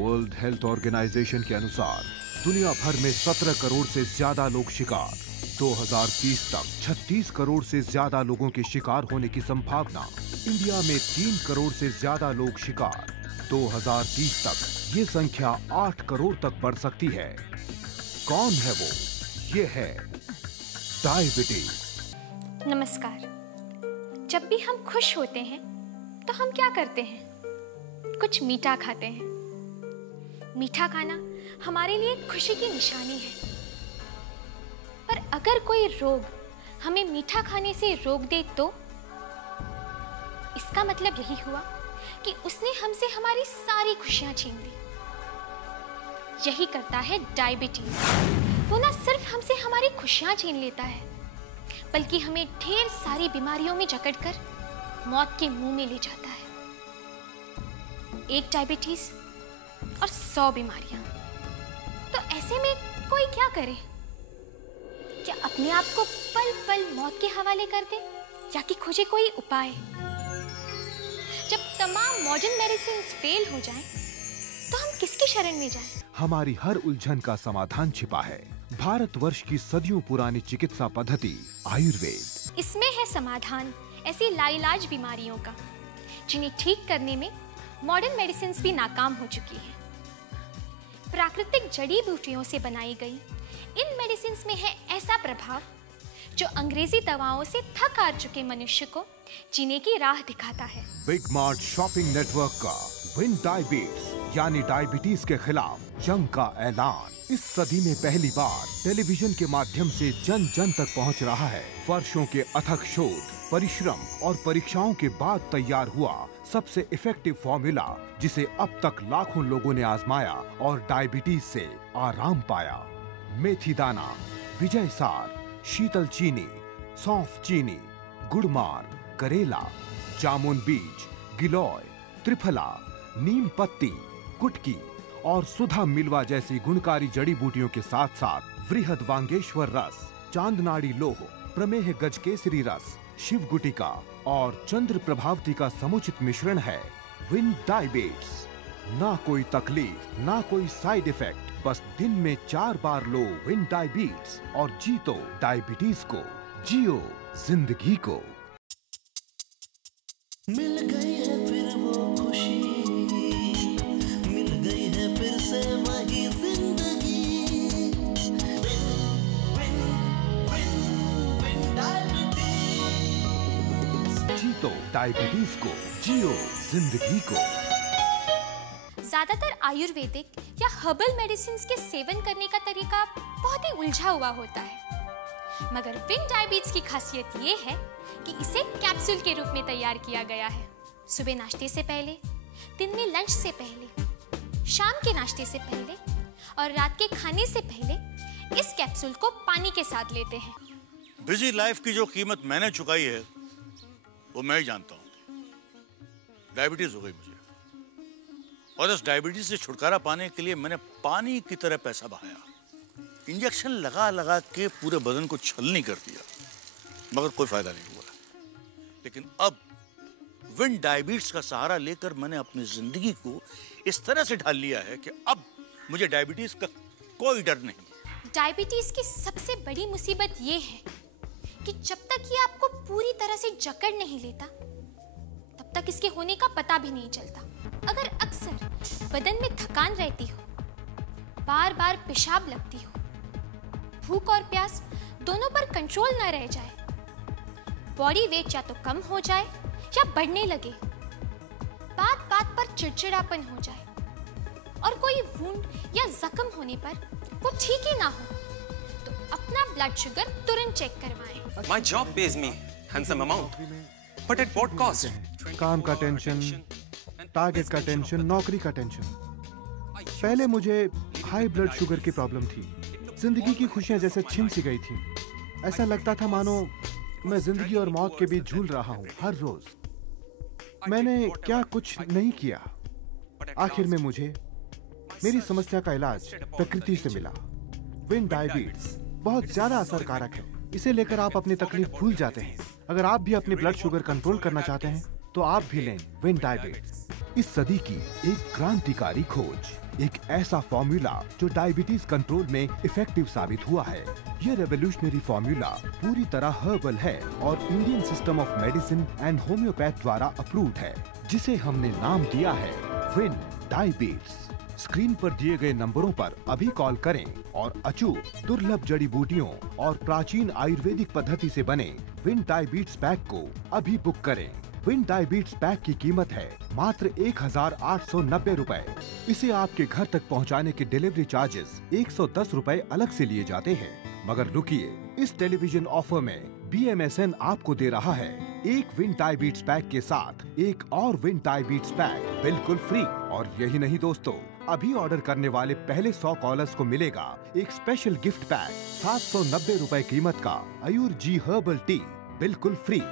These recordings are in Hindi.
वर्ल्ड हेल्थ ऑर्गेनाइजेशन के अनुसार दुनिया भर में 17 करोड़ से ज्यादा लोग शिकार, 2030 तक 36 करोड़ से ज्यादा लोगों के शिकार होने की संभावना। इंडिया में 3 करोड़ से ज्यादा लोग शिकार, 2030 तक ये संख्या 8 करोड़ तक बढ़ सकती है। कौन है वो? ये है डायबिटीज। नमस्कार। जब भी हम खुश होते हैं तो हम क्या करते हैं? कुछ मीठा खाते हैं। मीठा खाना हमारे लिए खुशी की निशानी है। पर अगर कोई रोग हमें मीठा खाने से रोक दे तो इसका मतलब यही हुआ कि उसने हमसे हमारी सारी खुशियां छीन ली। यही करता है डायबिटीज। वो ना सिर्फ हमसे हमारी खुशियां छीन लेता है, बल्कि हमें ढेर सारी बीमारियों में जकड़कर मौत के मुंह में ले जाता है। एक डायबिटीज और 100 बीमारियां। तो ऐसे में कोई क्या करे? क्या अपने आप को पल पल मौत के हवाले कर दे, या कि खोजे कोई उपाय? जब तमाम मॉडर्न मेडिसिन फेल हो जाएं, तो हम किसकी शरण में जाएं? हमारी हर उलझन का समाधान छिपा है भारतवर्ष की सदियों पुरानी चिकित्सा पद्धति आयुर्वेद। इसमें है समाधान ऐसी लाइलाज बीमारियों का जिन्हें ठीक करने में मॉडर्न मेडिसिन भी नाकाम हो चुकी हैं। प्राकृतिक जड़ी बूटियों से बनाई गई इन मेडिसिन में है ऐसा प्रभाव जो अंग्रेजी दवाओं से थक हार चुके मनुष्य को जीने की राह दिखाता है। बिग मार्ट शॉपिंग नेटवर्क का विन डायबिटीज यानी डायबिटीज के खिलाफ जंग का ऐलान इस सदी में पहली बार टेलीविजन के माध्यम से जन जन तक पहुंच रहा है। वर्षों के अथक शोध, परिश्रम और परीक्षाओं के बाद तैयार हुआ सबसे इफेक्टिव फॉर्मूला, जिसे अब तक लाखों लोगों ने आजमाया और डायबिटीज से आराम पाया। मेथी दाना, विजय सार, शीतल चीनी, सौंफ चीनी, गुड़मार, करेला, जामुन बीज, गिलोय, त्रिफला, नीम पत्ती, कुटकी और सुधा मिलवा जैसी गुणकारी जड़ी बूटियों के साथ साथ वृहद वांगेश्वर रस, चांदनाड़ी लोह, प्रमेह गजकेसरी रस, शिव गुटिका और चंद्र प्रभावती का समुचित मिश्रण है विन डायबिट्स। ना कोई तकलीफ, ना कोई साइड इफेक्ट, बस दिन में 4 बार लो विन डायबिट्स और जीतो डायबिटीज को, जियो जिंदगी को। मिल गई है फिर वो खुशी, मिल गई है फिर से वही जिंदगी। जीतो डायबिटीज को, जियो जिंदगी को। ज्यादातर आयुर्वेदिक या हर्बल मेडिसिन के सेवन करने का तरीका बहुत ही उलझा हुआ होता है, मगर विन डायबिटीज की खासियत ये है कि इसे कैप्सूल के रूप में तैयार किया गया है। सुबह नाश्ते से पहले, दिन में लंच से पहले, शाम के नाश्ते से पहले और रात के खाने से पहले इस कैप्सूल को पानी के साथ लेते हैं। बिजी लाइफ की जो कीमत मैंने चुकाई है वो मैं ही जानता हूं। डायबिटीज हो गई मुझे, और इस डायबिटीज से छुटकारा पाने के लिए मैंने पानी की तरह पैसा बहाया। इंजेक्शन लगा लगा के पूरे बदन को छलनी कर दिया, मगर कोई फायदा नहीं हुआ। लेकिन अब विन डायबिटीज का सहारा लेकर मैंने अपनी जिंदगी को इस तरह से ढाल लिया है कि अब मुझे डायबिटीज का कोई डर नहीं। डायबिटीज की सबसे बड़ी मुसीबत ये है कि जब तक ये आपको पूरी तरह से जकड़ नहीं लेता, तब तक इसके होने का पता भी नहीं चलता। अगर अक्सर बदन में थकान रहती हो, बार बार पेशाब लगती हो, भूख और प्यास दोनों पर कंट्रोल न रह जाए, बॉडी वेट या तो कम हो जाए या बढ़ने लगे, बात बात पर चिड़चिड़ापन हो जाए और कोई वुंड या जख्म होने पर वो ठीक ही ना हो, तो अपना ब्लड शुगर तुरंत चेक करवाएं। My job pays me handsome amount, but at what cost? काम का टेंशन, टारगेट का टेंशन, नौकरी का टेंशन। पहले मुझे हाई ब्लड शुगर की प्रॉब्लम थी। जिंदगी की खुशियां जैसे छिन सी गई थी। ऐसा लगता था मानो मैं जिंदगी और मौत के बीच झूल रहा हूँ हर रोज। मैंने क्या कुछ नहीं किया। आखिर में मुझे मेरी समस्या का इलाज प्रकृति से मिला। विन डायबिटीज बहुत ज्यादा असरकारक है। इसे लेकर आप अपनी तकलीफ भूल जाते हैं। अगर आप भी अपनी ब्लड शुगर कंट्रोल करना चाहते हैं तो आप भी लें विन डायबिट्स। इस सदी की एक क्रांतिकारी खोज, एक ऐसा फॉर्मूला जो डायबिटीज कंट्रोल में इफेक्टिव साबित हुआ है। ये रेवोल्यूशनरी फॉर्मूला पूरी तरह हर्बल है और Indian system of medicine and homeopath द्वारा अप्रूव्ड है, जिसे हमने नाम दिया है विन डायबिट्स। स्क्रीन पर दिए गए नंबरों पर अभी कॉल करें और अचूक दुर्लभ जड़ी बूटियों और प्राचीन आयुर्वेदिक पद्धति से बने विन डायबिट्स पैक को अभी बुक करें। विन डायबिट्स पैक की कीमत है मात्र 1890 रुपए। इसे आपके घर तक पहुंचाने के डिलीवरी चार्जेस 110 रुपए अलग से लिए जाते हैं। मगर रुकिए, इस टेलीविजन ऑफर में BMSN आपको दे रहा है एक विन डायबिट्स पैक के साथ एक और विन डायबिट्स पैक बिल्कुल फ्री। और यही नहीं दोस्तों, अभी ऑर्डर करने वाले पहले 100 कॉलर्स को मिलेगा एक स्पेशल गिफ्ट पैक 790 रुपए कीमत का आयुर जी हर्बल टी बिल्कुल फ्री।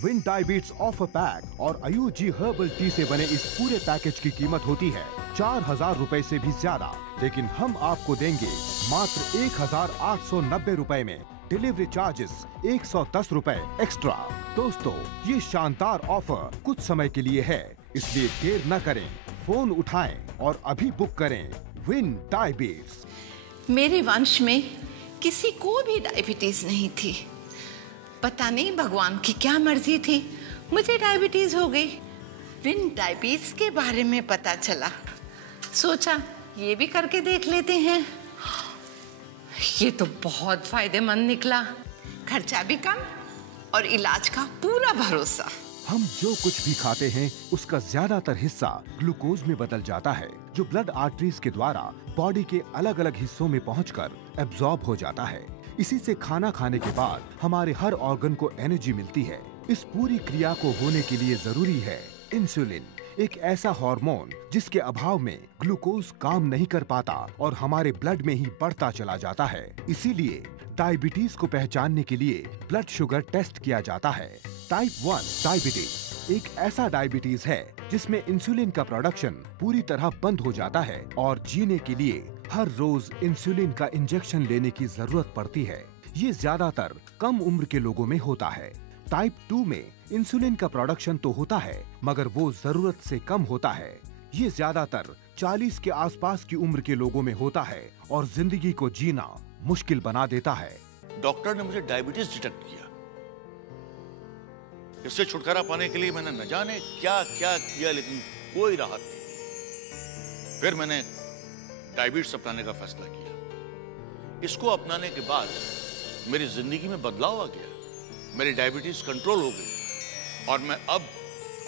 विन डायबिट्स ऑफर पैक और आयुर जी हर्बल टी से बने इस पूरे पैकेज की कीमत होती है 4000 रुपए से भी ज्यादा, लेकिन हम आपको देंगे मात्र 1890 रुपए में। डिलीवरी चार्जेस 110 रुपए एक्स्ट्रा। दोस्तों, ये शानदार ऑफर कुछ समय के लिए है, इसलिए देर न करें, फोन उठाएं और अभी बुक करें विन डायबिट्स। मेरे वंश में किसी को भी डायबिटीज नहीं थी। पता नहीं भगवान की क्या मर्जी थी, मुझे डायबिटीज हो गई। विन डायबिटीज के बारे में पता चला, सोचा ये भी करके देख लेते हैं। ये तो बहुत फायदेमंद निकला, खर्चा भी कम और इलाज का पूरा भरोसा। हम जो कुछ भी खाते हैं उसका ज्यादातर हिस्सा ग्लूकोज में बदल जाता है, जो ब्लड आर्टरीज के द्वारा बॉडी के अलग अलग हिस्सों में पहुंचकर एब्जॉर्ब हो जाता है। इसी से खाना खाने के बाद हमारे हर ऑर्गन को एनर्जी मिलती है। इस पूरी क्रिया को होने के लिए जरूरी है इंसुलिन, एक ऐसा हार्मोन जिसके अभाव में ग्लूकोज काम नहीं कर पाता और हमारे ब्लड में ही बढ़ता चला जाता है। इसीलिए डायबिटीज को पहचानने के लिए ब्लड शुगर टेस्ट किया जाता है। टाइप 1 डायबिटीज एक ऐसा डायबिटीज है जिसमें इंसुलिन का प्रोडक्शन पूरी तरह बंद हो जाता है और जीने के लिए हर रोज इंसुलिन का इंजेक्शन लेने की जरूरत पड़ती है। ये ज्यादातर कम उम्र के लोगों में होता है। टाइप 2 में इंसुलिन का प्रोडक्शन तो होता है, मगर वो जरूरत से कम होता है। ये ज्यादातर 40 के आसपास की उम्र के लोगों में होता है और जिंदगी को जीना मुश्किल बना देता है। डॉक्टर ने मुझे डायबिटीज डिटेक्ट किया। इससे छुटकारा पाने के लिए मैंने न जाने क्या क्या किया, लेकिन कोई राहत नहीं। फिर मैंने डायबिटीज अपनाने का फैसला किया। इसको अपनाने के बाद मेरी जिंदगी में बदलाव आ गया। मेरी डायबिटीज कंट्रोल हो गई और मैं अब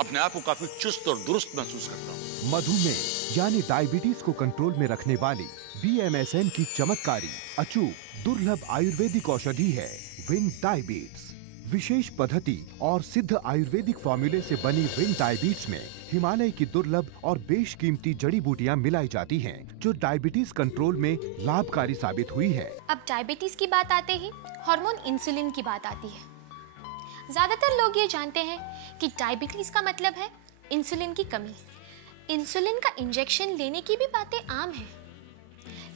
अपने आप को काफी चुस्त और दुरुस्त महसूस करता हूँ। मधुमेह यानी डायबिटीज को कंट्रोल में रखने वाली BMSN की चमत्कारी, अचूक, दुर्लभ आयुर्वेदिक औषधि है विन डायबिट्स। विशेष पद्धति और सिद्ध आयुर्वेदिक फॉर्मूले से बनी विन डायबिट्स में हिमालय की दुर्लभ और बेशकीमती जड़ी बूटियां मिलाई जाती हैं, जो डायबिटीज कंट्रोल में लाभकारी साबित हुई है। अब डायबिटीज की बात आते ही हार्मोन इंसुलिन की बात आती है। ज्यादातर लोग ये जानते हैं कि डायबिटीज का मतलब है इंसुलिन की कमी। इंसुलिन का इंजेक्शन लेने की भी बातें आम हैं,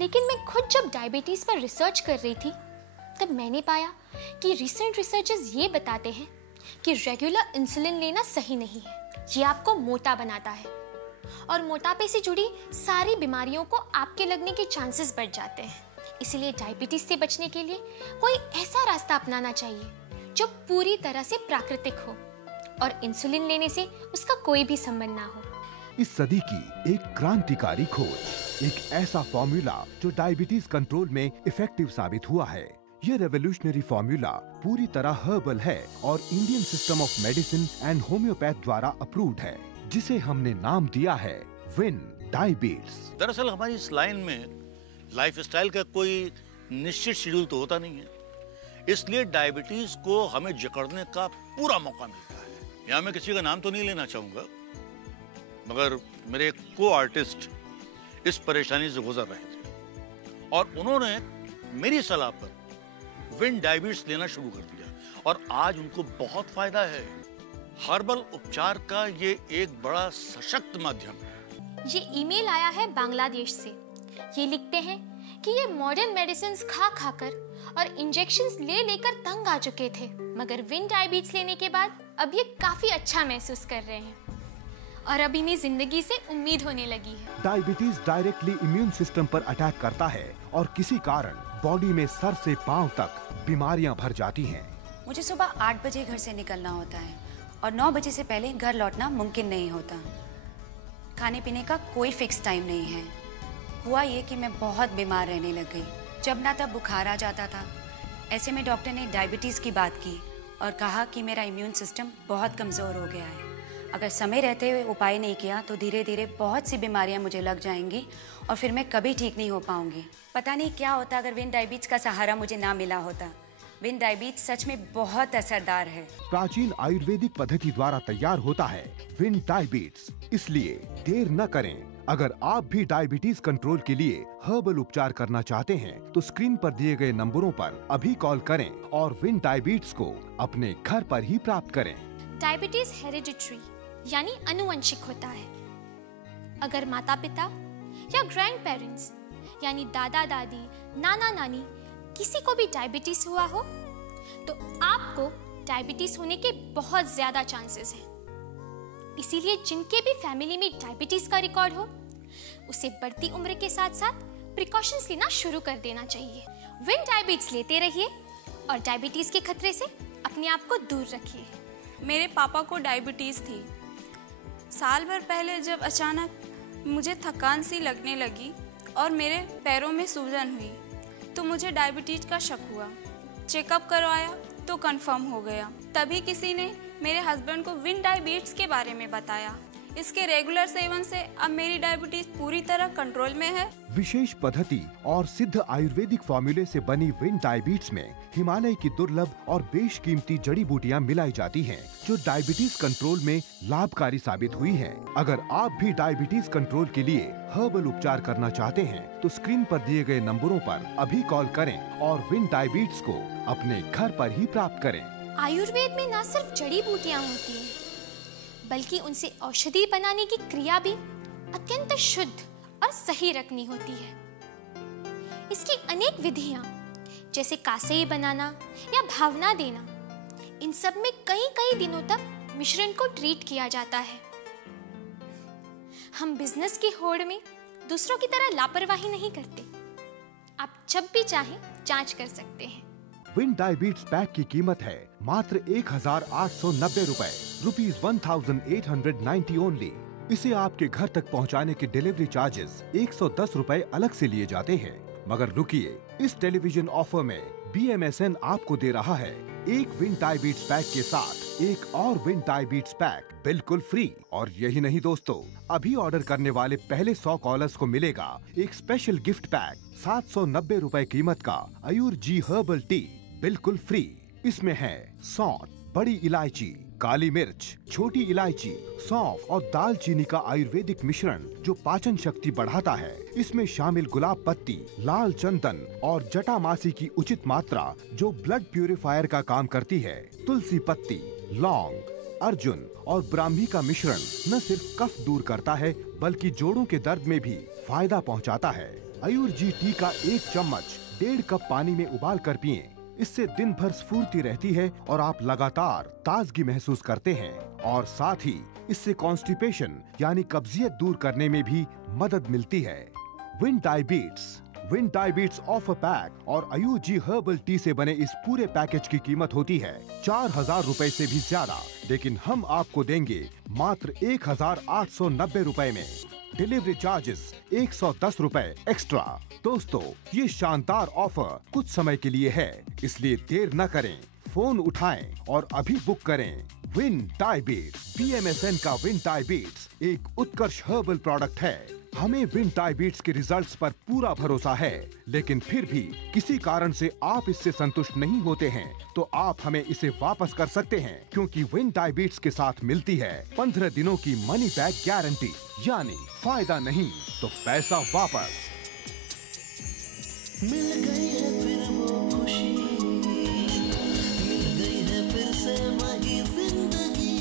लेकिन मैं खुद जब डायबिटीज पर रिसर्च कर रही थी तब मैंने पाया कि रिसेंट रिसर्चेस ये बताते हैं कि रेगुलर इंसुलिन लेना सही नहीं है। ये आपको मोटा बनाता है और मोटापे से जुड़ी सारी बीमारियों को आपके लगने के चांसेस बढ़ जाते हैं। इसलिए डायबिटीज से बचने के लिए कोई ऐसा रास्ता अपनाना चाहिए जो पूरी तरह से प्राकृतिक हो और इंसुलिन लेने से उसका कोई भी संबंध ना हो। इस सदी की एक क्रांतिकारी खोज, एक ऐसा फॉर्मूला जो डायबिटीज कंट्रोल में इफेक्टिव साबित हुआ है। ये रेवोल्यूशनरी फॉर्मूला पूरी तरह हर्बल है और Indian system of medicine and homeopath द्वारा अप्रूव्ड है, जिसे हमने नाम दिया है विन डायबिट्स। दरअसल हमारी इस लाइन में लाइफस्टाइल का कोई निश्चित शेड्यूल तो होता नहीं है, इसलिए डायबिटीज को हमें जकड़ने का पूरा मौका मिलता है। यहाँ मैं किसी का नाम तो नहीं लेना चाहूंगा, मगर मेरे को आर्टिस्ट इस परेशानी से गुजर रहे थे और उन्होंने मेरी सलाह पर विन डायबिट्स लेना शुरू कर दिया और आज उनको बहुत फायदा है। हर्बल उपचार का ये एक बड़ा सशक्त माध्यम है। ये ईमेल आया है बांग्लादेश से। ये लिखते हैं कि ये मॉडर्न मेडिसिन खा खाकर और इंजेक्शंस ले लेकर तंग आ चुके थे, मगर विन डायबिट्स लेने के बाद अब ये काफी अच्छा महसूस कर रहे हैं और अब इन्हें जिंदगी से उम्मीद होने लगी है। डायबिटीज डायरेक्टली इम्यून सिस्टम पर अटैक करता है और किसी कारण बॉडी में सर से पांव तक बीमारियां भर जाती हैं। मुझे सुबह 8 बजे घर से निकलना होता है और 9 बजे से पहले घर लौटना मुमकिन नहीं होता। खाने पीने का कोई फिक्स टाइम नहीं है। हुआ ये कि मैं बहुत बीमार रहने लग गई। जब ना तब बुखार आ जाता था। ऐसे में डॉक्टर ने डायबिटीज़ की बात की और कहा कि मेरा इम्यून सिस्टम बहुत कमज़ोर हो गया है। अगर समय रहते हुए उपाय नहीं किया तो धीरे धीरे बहुत सी बीमारियां मुझे लग जाएंगी और फिर मैं कभी ठीक नहीं हो पाऊंगी। पता नहीं क्या होता अगर विन डायबिटीज़ का सहारा मुझे ना मिला होता। विन डायबिटीज सच में बहुत असरदार है। प्राचीन आयुर्वेदिक पद्धति द्वारा तैयार होता है विन डायबिट्स, इसलिए देर न करें। अगर आप भी डायबिटीज कंट्रोल के लिए हर्बल उपचार करना चाहते हैं तो स्क्रीन पर दिए गए नंबरों पर अभी कॉल करें और विन डायबिट्स को अपने घर पर ही प्राप्त करें। डायबिटीज हेरिडिटरी यानी अनुवंशिक होता है। अगर माता पिता या ग्रैंड पेरेंट्स यानी दादा दादी, नाना नानी किसी को भी डायबिटीज हुआ हो तो आपको डायबिटीज होने के बहुत ज्यादा चांसेस हैं। इसीलिए जिनके भी फैमिली में डायबिटीज का रिकॉर्ड हो उसे बढ़ती उम्र के साथ साथ प्रिकॉशंस लेना शुरू कर देना चाहिए। विन डायबिट्स लेते रहिए और डायबिटीज के खतरे से अपने आप को दूर रखिए। मेरे पापा को डायबिटीज थी। साल भर पहले जब अचानक मुझे थकान सी लगने लगी और मेरे पैरों में सूजन हुई तो मुझे डायबिटीज का शक हुआ। चेकअप करवाया तो कंफर्म हो गया। तभी किसी ने मेरे हस्बैंड को विन डायबिटीज के बारे में बताया। इसके रेगुलर सेवन से अब मेरी डायबिटीज पूरी तरह कंट्रोल में है। विशेष पद्धति और सिद्ध आयुर्वेदिक फॉर्मूले से बनी विन डायबिट्स में हिमालय की दुर्लभ और बेशकीमती जड़ी बूटियां मिलाई जाती हैं, जो डायबिटीज कंट्रोल में लाभकारी साबित हुई हैं। अगर आप भी डायबिटीज कंट्रोल के लिए हर्बल उपचार करना चाहते हैं तो स्क्रीन पर दिए गए नंबरों पर अभी कॉल करें और विन डायबिट्स को अपने घर पर ही प्राप्त करें। आयुर्वेद में न सिर्फ जड़ी बूटियां होती हैं, बल्कि उनसे औषधि बनाने की क्रिया भी अत्यंत शुद्ध और सही रखनी होती है। इसकी अनेक विधियां जैसे कासेई बनाना या भावना देना, इन सब में कई कई दिनों तक मिश्रण को ट्रीट किया जाता है। हम बिजनेस की होड़ में दूसरों की तरह लापरवाही नहीं करते। आप जब भी चाहें जांच कर सकते हैं। विन डायबिट्स पैक की कीमत है मात्र 1890 रुपए, ₹1890 ओनली। इसे आपके घर तक पहुंचाने के डिलीवरी चार्जेस 110 रुपए अलग से लिए जाते हैं। मगर रुकिए, इस टेलीविजन ऑफर में BMSN आपको दे रहा है एक विन डायबिट्स पैक के साथ एक और विन डायबिट्स पैक बिल्कुल फ्री। और यही नहीं दोस्तों, अभी ऑर्डर करने वाले पहले 100 कॉलर्स को मिलेगा एक स्पेशल गिफ्ट पैक 790 रुपए कीमत का आयुर जी हर्बल टी बिल्कुल फ्री। इसमें है सौंठ, बड़ी इलायची, काली मिर्च, छोटी इलायची, सौंफ और दालचीनी का आयुर्वेदिक मिश्रण जो पाचन शक्ति बढ़ाता है। इसमें शामिल गुलाब पत्ती, लाल चंदन और जटामासी की उचित मात्रा जो ब्लड प्यूरिफायर का काम करती है। तुलसी पत्ती, लौंग, अर्जुन और ब्राह्मी का मिश्रण न सिर्फ कफ दूर करता है बल्कि जोड़ों के दर्द में भी फायदा पहुंचाता है। आयुर जी टी का 1 चम्मच 1.5 कप पानी में उबाल कर पिएं। इससे दिन भर स्फूर्ति रहती है और आप लगातार ताजगी महसूस करते हैं। और साथ ही इससे कॉन्स्टिपेशन यानी कब्जियत दूर करने में भी मदद मिलती है। विन डायबिट्स ऑफर पैक और आयुर जी हर्बल टी से बने इस पूरे पैकेज की कीमत होती है 4000 रुपए से भी ज्यादा, लेकिन हम आपको देंगे मात्र 1890 रुपए में। डिलीवरी चार्जेस 110 रुपए एक्स्ट्रा। दोस्तों, ये शानदार ऑफर कुछ समय के लिए है, इसलिए देर न करें, फोन उठाएं और अभी बुक करें। विन डायबिट्स, BMSN का विन डायबिट्स एक उत्कर्ष हर्बल प्रोडक्ट है। हमें विन डायबिट्स के रिजल्ट्स पर पूरा भरोसा है, लेकिन फिर भी किसी कारण से आप इससे संतुष्ट नहीं होते हैं तो आप हमें इसे वापस कर सकते हैं, क्योंकि विन डायबिट्स के साथ मिलती है 15 दिनों की मनी बैक गारंटी, यानी फायदा नहीं तो पैसा वापस। मिल गई है फिर वो खुशी, मिल गई है फिर से वही जिंदगी।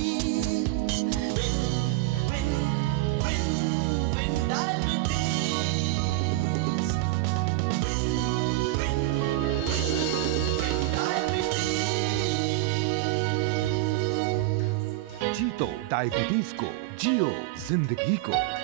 Win diabetes, win diabetes. तो डायबिटीज को जियो जिंदगी को।